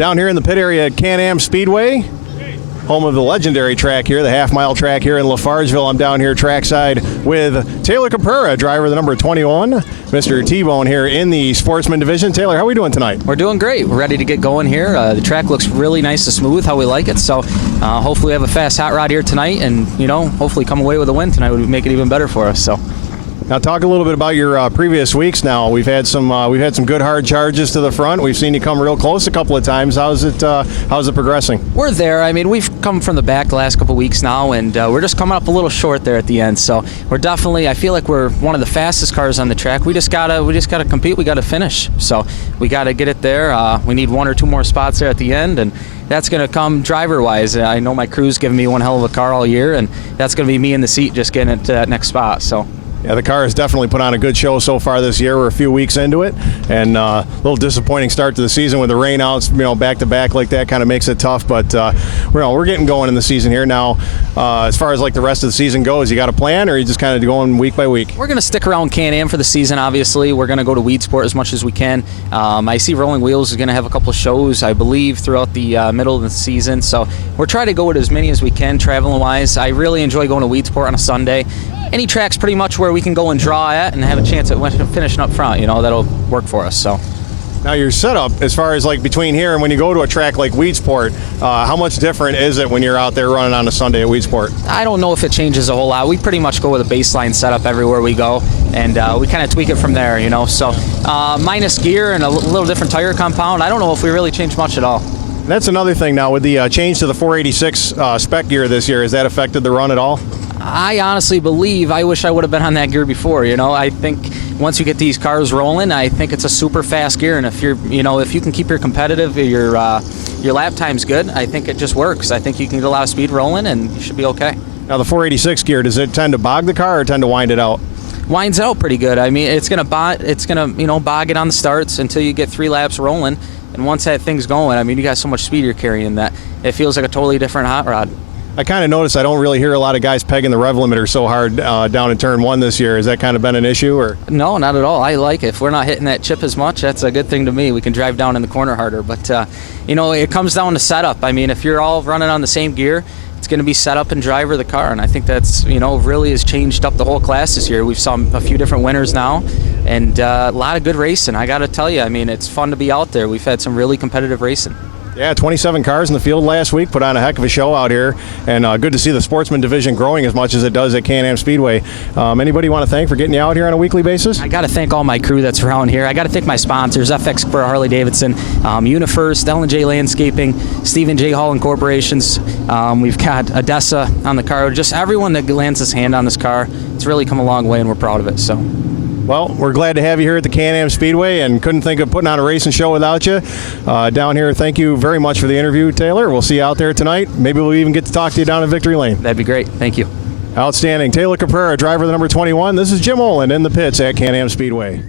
Down here in the pit area at Can-Am Speedway, home of the legendary track here, the half-mile track here in Lafargeville. I'm down here trackside with Taylor Caprara, driver of the number 21, Mr. T-Bone here in the Sportsman division. Taylor, how are we doing tonight? We're doing great. We're ready to get going here. The track looks really nice and smooth, how we like it. So hopefully we have a fast hot rod here tonight, and hopefully come away with a win tonight would make it even better for us. So. Now talk a little bit about your previous weeks. Now we've had some good hard charges to the front. We've seen you come real close a couple of times. How's it progressing? We're there. I mean, we've come from the back the last couple of weeks now, and we're just coming up a little short there at the end. So we're definitely. I feel like we're one of the fastest cars on the track. We just gotta compete. We gotta finish. So we gotta get it there. We need one or two more spots there at the end, and that's going to come driver-wise. I know my crew's given me one hell of a car all year, and that's going to be me in the seat just getting it to that next spot. So. Yeah, the car has definitely put on a good show so far this year. We're a few weeks into it, and a little disappointing start to the season with the rainouts, back-to-back like that kind of makes it tough. But we're getting going in the season here now. As far as like the rest of the season goes, you got a plan, or are you just kind of going week by week? We're going to stick around Can-Am for the season. Obviously, we're going to go to Weed Sport as much as we can. I see Rolling Wheels is going to have a couple of shows, I believe, throughout the middle of the season. So we're trying to go with as many as we can, traveling-wise. I really enjoy going to Weed Sport on a Sunday. Any track's pretty much where we can go and draw at and have a chance at finishing up front. That'll work for us. So. Now your setup, as far as like between here and when you go to a track like Weedsport, how much different is it when you're out there running on a Sunday at Weedsport? I don't know if it changes a whole lot. We pretty much go with a baseline setup everywhere we go, and we kind of tweak it from there, So minus gear and a little different tire compound, I don't know if we really change much at all. That's another thing now with the change to the 486 spec gear this year. Has that affected the run at all? I honestly believe I wish I would have been on that gear before. I think once you get these cars rolling, I think it's a super fast gear, and if if you can keep your competitive, your lap time's good, I think it just works. I think you can get a lot of speed rolling, and you should be okay. Now the 486 gear, does it tend to bog the car or tend to wind it out? Winds it out pretty good. I mean, it's gonna bog it on the starts until you get 3 laps rolling, and once that thing's going, I mean, you got so much speed you're carrying that it feels like a totally different hot rod. I kind of noticed I don't really hear a lot of guys pegging the rev limiter so hard down in turn 1 this year. Has that kind of been an issue? Or No, not at all. I like it. If we're not hitting that chip as much, that's a good thing to me. We can drive down in the corner harder. But, it comes down to setup. I mean, if you're all running on the same gear, it's going to be setup and driver of the car. And I think that's, really has changed up the whole class this year. We've saw a few different winners now and a lot of good racing. I got to tell you, I mean, it's fun to be out there. We've had some really competitive racing. Yeah, 27 cars in the field last week, put on a heck of a show out here, and good to see the Sportsman division growing as much as it does at Can-Am Speedway. Anybody you want to thank for getting you out here on a weekly basis? I got to thank all my crew that's around here. I got to thank my sponsors, FX for Harley Davidson, UniFirst, L&J Landscaping, Stephen J. Hall Corporations. We've got Odessa on the car. Just everyone that lends his hand on this car. It's really come a long way, and we're proud of it. So. Well, we're glad to have you here at the Can-Am Speedway, and couldn't think of putting on a racing show without you. Down here, thank you very much for the interview, Taylor. We'll see you out there tonight. Maybe we'll even get to talk to you down in Victory Lane. That'd be great. Thank you. Outstanding. Taylor Caprara, driver of the number 21. This is Jim Olin in the pits at Can-Am Speedway.